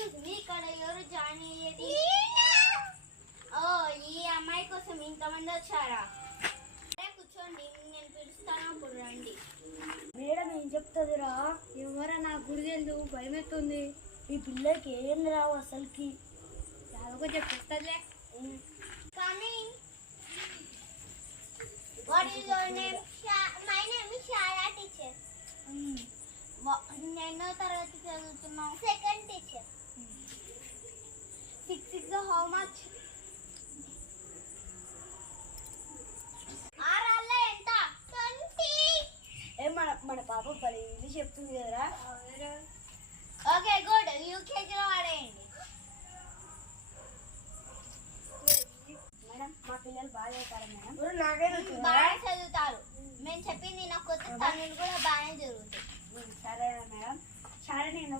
Excuse me, ఇక్కడ ఎవరు join అయ్యేది? ఓ, ఈ అమ్మాయి కోసం ఇంతమంది వచ్చారా? కూర్చోండి, నేను పిలుస్తాను, అప్పుడు రండి. మేడం ఏం చెప్తుందిరా? ఎవరా నాకు గురిదేందు భయం ఎత్తుంది. ఈ పిల్లకి ఏం రావు అసలుకి. యాదొక చెప్పేస్తాలే. Coming. What is your name? My name is Shara teacher. ఎన్నో తరగతి చదువుతున్నావు? Second teacher. 6 is how much? ఆరాళ్ళ ఎంత? 20. మన పాప 10 ఇంగ్లీష్ చెప్తుంది కదరా. ఓకే గుడ్, యూకేజీలో వాడేయండి. మేడం మా పిల్లలు బాగా చదువుతారు మేడం. నాకైనా బాగా చదువుతారు. మేము చెప్పింది నాకు తనులు కూడా బాగానే జరుగుతాయి. సరే మేడం. సరే నేను